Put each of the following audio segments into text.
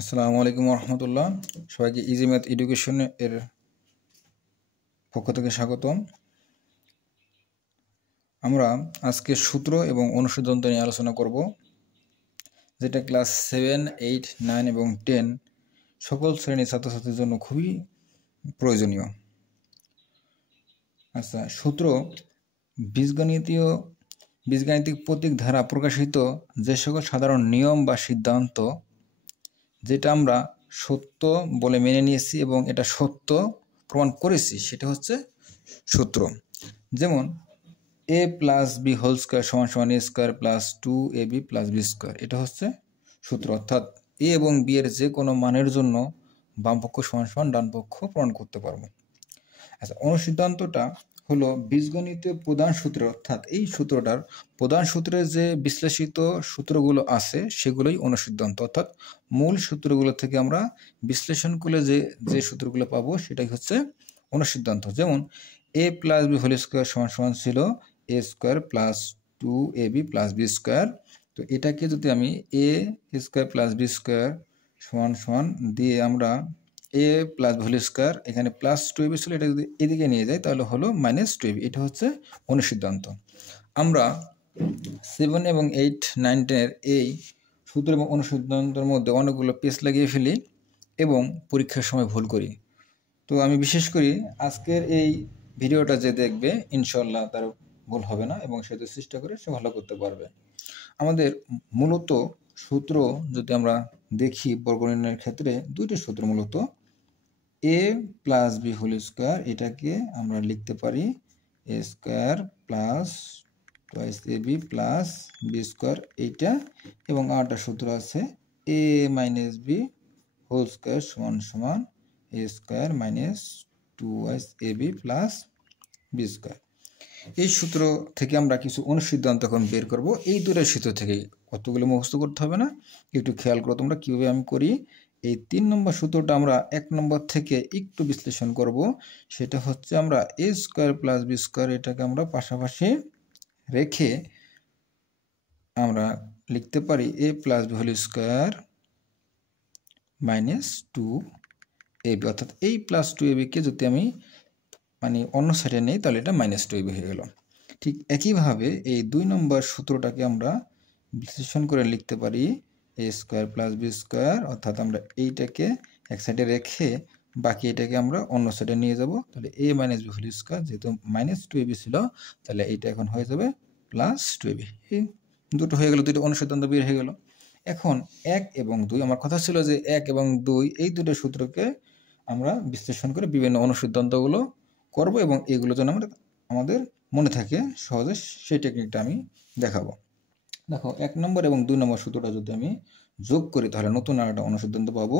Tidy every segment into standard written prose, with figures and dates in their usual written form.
আসসালামু আলাইকুম রহমতুল্লাহ। সবাইকে ইজি ম্যাথ এডুকেশন এর পক্ষ থেকে স্বাগতম। আমরা আজকে সূত্র এবং অনুসিদ্ধান্ত নিয়ে আলোচনা করব, যেটা ক্লাস 7, 8, 9 এবং 10 সকল শ্রেণীর ছাত্রছাত্রীর জন্য খুবই প্রয়োজনীয়। আচ্ছা, সূত্র বীজগাণিতিক প্রতীক দ্বারা প্রকাশিত যে সকল সাধারণ নিয়ম বা সিদ্ধান্ত যেটা আমরা সত্য বলে মেনে নিয়েছি এবং এটা সত্য প্রমাণ করেছি, সেটা হচ্ছে সূত্র। যেমন a plus B whole square সমান সমান a square plus 2ab plus B square, এটা হচ্ছে সূত্র। অর্থাৎ a এবং b এর যে কোনো মানের জন্য বামপক্ষ সমান সমান ডান পক্ষ প্রমাণ করতে পারবো। আচ্ছা, অনুসিদ্ধান্তটা হলো বীজগণিতের প্রধান সূত্র, অর্থাৎ এই সূত্রটার প্রধান সূত্রে যে বিশ্লেষিত সূত্রগুলো আছে সেগুলোই অনুসিদ্ধান্ত। অর্থাৎ মূল সূত্রগুলো থেকে আমরা বিশ্লেষণ করলে যে সূত্রগুলো পাবো সেটাই হচ্ছে অনুসিদ্ধান্ত। যেমন a plus B whole square সমান সমান ছিল a square plus 2ab plus B square. তো এটাকে যদি আমি a square plus B square সমান সমান দিয়ে আমরা a প্লাস হোল স্কোয়ার, এখানে প্লাস 2ab ছিল, এটা যদি এদিকে নিয়ে যাই তাহলে হলো মাইনাস 2ab। এটা হচ্ছে অনুসিদ্ধান্ত। আমরা 7 এবং 8, 9, 10 এই সূত্র এবং অনুসিদ্ধান্তের মধ্যে অনেকগুলো পেজ লাগিয়ে ফেলি এবং পরীক্ষার সময় ভুল করি। তো আমি বিশেষ করি আজকের এই ভিডিওটা যে দেখবে ইনশাল্লাহ তার ভুল হবে না এবং সে চেষ্টা করে সে ভালো করতে পারবে। আমাদের মূলত সূত্র যদি আমরা দেখি বর্গনির্ণয়ের ক্ষেত্রে দুইটি সূত্র, মূলত a plus B whole square, এটাকে আমরা লিখতে পারি a square plus twice ab plus B square এইটা, এবং আরেকটা সূত্র আছে a minus B whole square সমান সমান a square minus 2ab plus B square. এই সূত্র থেকে আমরা কিছু অনুসিদ্ধান্ত এখন বের করব। এই দুটো সূত্র থেকে কতগুলো মুখস্থ করতে হবে না, একটু খেয়াল করো তোমরা কিভাবে আমি করি। এই 3 নম্বর সূত্রটা আমরা 1 নম্বর থেকে একটু বিশ্লেষণ করব। সেটা হচ্ছে আমরা a square plus B square, এটাকে আমরা পাশাপাশি রেখে আমরা লিখতে পারি a plus B whole square minus 2ab। অর্থাৎ এই প্লাস 2ab কে যদি আমি অন্য সাইডে নেই তাহলে এটা মাইনাস 2ab হয়ে গেল। ঠিক একইভাবে এই 2 নম্বর সূত্রটাকে আমরা বিশ্লেষণ করে লিখতে পারি a square plus B square. অর্থাৎ আমরা এইটাকে এক সাইডে রেখে বাকি এটাকে আমরা অন্য সাইডে নিয়ে যাব। তাহলে a minus B whole square, যেহেতু মাইনাস 2ab ছিল তাহলে এইটা এখন হয়ে যাবে প্লাস 2ab। এই দুটো হয়ে গেল, দুটো অনুসিদ্ধান্ত বের হয়ে গেল। এখন 1 এবং 2, আমার কথা ছিল যে 1 এবং 2 এই দুটো সূত্রকে আমরা বিশ্লেষণ করে বিভিন্ন অনুসিদ্ধান্তগুলো করব এবং এগুলো যেন আমাদের মনে থাকে সহজে, সেই টেকনিকটা আমি দেখাবো। দেখো, 1 নম্বর এবং 2 নম্বর সূত্রটা যদি আমি যোগ করি তাহলে নতুন আরেকটা অনুসিদ্ধান্ত পাবো।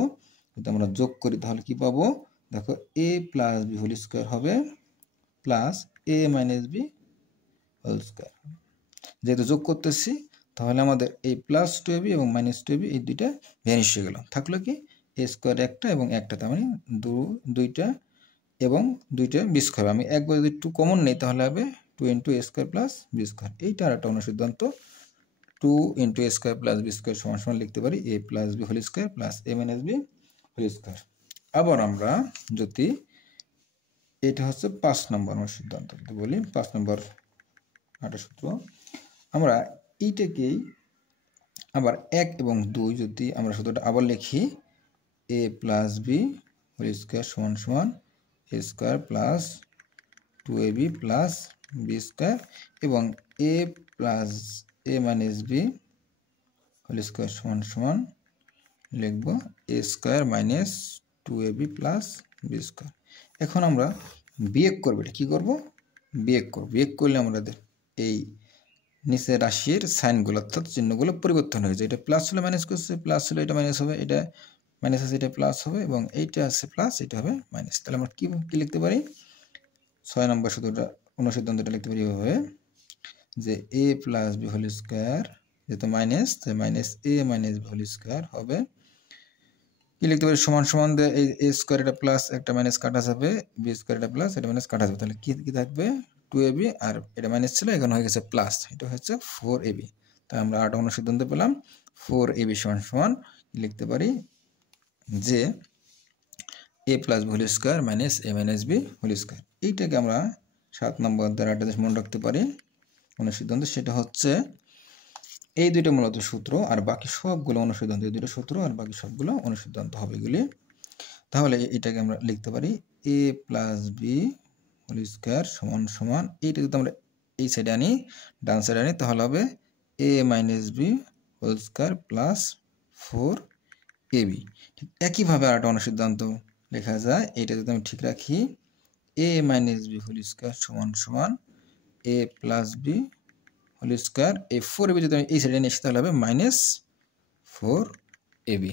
যদি আমরা যোগ করি তাহলে কি পাবো? দেখো, a plus B whole square হবে plus a minus B whole square. যেহেতু যোগ করতেছি তাহলে আমাদের এই প্লাস 2ab এবং মাইনাস 2ab এই দুইটা ভ্যানিশ হয়ে গেল। থাকলো কি a স্কোয়ার একটা এবং একটা, তার মানে দুইটা এবং দুইটা বি স্কোয়ার। আমি একবার যদি 2 কমন নেই তাহলে হবে 2 into A square plus B square. এইটা আর একটা অনুসিদ্ধান্ত। 2 into A square plus B square সমান সমান লিখতে পারি a plus B whole square plus a minus B whole square. আবার আমরা যদি এটা হচ্ছে 5 নম্বর অনুসিদ্ধান্ত যদি বলি, 5 নম্বর একটা সূত্র, আমরা এইটাকেই আবার 1 এবং 2 যদি আমরা সূত্রটা আবার লিখি a plus B whole square সমান সমান a square plus 2ab plus B square, এবং a plus a minus B whole square সমান সমান লিখব a square minus 2ab plus B square. এখন আমরা বিয়োগ করবো। এটা কী করবো? বিয়োগ করবো। বিয়োগ করলে আমাদের এই নিচের রাশির সাইনগুলো অর্থাৎ চিহ্নগুলো পরিবর্তন হয়ে যায়। এটা প্লাস ছিল মাইনাস করছে, প্লাস ছিল এটা মাইনাস হবে, এটা মাইনাস আছে এটা প্লাস হবে, এবং এইটা আছে প্লাস এটা হবে মাইনাস। তাহলে আমরা কি লিখতে পারি? 6 নম্বর সূত্রটা অনুসিদ্ধান্তটা লিখতে পারি এভাবে যে a plus B whole square, যেহেতু মাইনাস তাই minus a minus B whole square হবে কি লিখতে পারি সমান সমান এই a স্কোয়ার এটা প্লাস একটা মাইনাস কাটা যাবে, বি স্কোয়ার এটা প্লাস এটা মাইনাস কাটা যাবে, তাহলে কি থাকবে 2ab, আর এটা মাইনাস ছিল এখন হয়ে গেছে প্লাস, এটা হচ্ছে 4ab। তাই আমরা 8 অনুসিদ্ধান্ত পেলাম 4ab সমান সমান লিখতে পারি যে A plus B whole square minus A minus B whole square. এইটাকে আমরা 7 নম্বর দ্বারা একটা জিনিস মনে রাখতে পারি অনুসিদ্ধান্ত, সেটা হচ্ছে এই দুইটা মূলত সূত্র আর বাকি সবগুলো অনুসিদ্ধান্ত, এই দুটো সূত্র আর বাকি সবগুলো অনুসিদ্ধান্ত হবে এগুলি। তাহলে এটাকে আমরা লিখতে পারি এ প্লাস বি হোল স্কোয়ার সমান সমান, এইটা যদি আমরা এই সাইডে আনি, ডান সাইডে আনি, তাহলে হবে A minus B whole square plus 4ab। ঠিক একইভাবে আর একটা অনুসিদ্ধান্ত লেখা যায়, এটা যদি আমি ঠিক রাখি এ মাইনাস বি হোল স্কোয়ার সমান সমান এ প্লাস বি হোল স্কোয়ার, এই 4ab যদি আমি এই সাইডে নিয়ে আসি তাহলে হবে মাইনাস 4ab।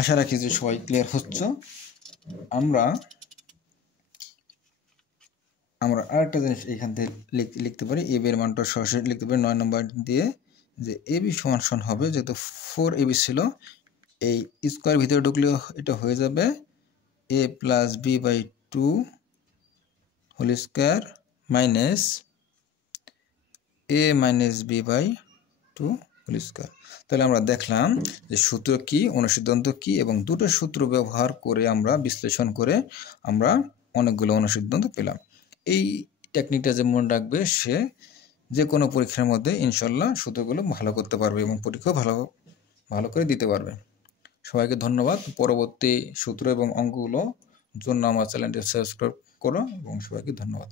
আশা রাখি যে সবাই ক্লিয়ার হচ্ছে। আমরা আরেকটা জিনিস এখান থেকে লিখতে পারি, এ বি এর মানটা সরাসরি লিখতে পারি 9 নম্বর দিয়ে, যে এ বি সমান সমান হবে, যেহেতু 4ab ছিল, এই স্কোয়ার ভিতরে ঢুকলেও এটা হয়ে যাবে A plus B by 2 whole square minus A minus B by 2 whole square. তাহলে আমরা দেখলাম যে সূত্র কি, অনুসিদ্ধান্ত কি, এবং দুটো সূত্র ব্যবহার করে আমরা বিশ্লেষণ করে আমরা অনেকগুলো অনুসিদ্ধান্ত পেলাম। এই টেকনিকটা যে মনে রাখবে সে যে কোনো পরীক্ষার মধ্যে ইনশাল্লাহ সূত্রগুলো ভালো করতে পারবে এবং পরীক্ষাও ভালো করে দিতে পারবে। সবাইকে ধন্যবাদ। পরবর্তী সূত্র এবং অঙ্কগুলো জন্য আমার চ্যানেলটি সাবস্ক্রাইব করো এবং সবাইকে ধন্যবাদ।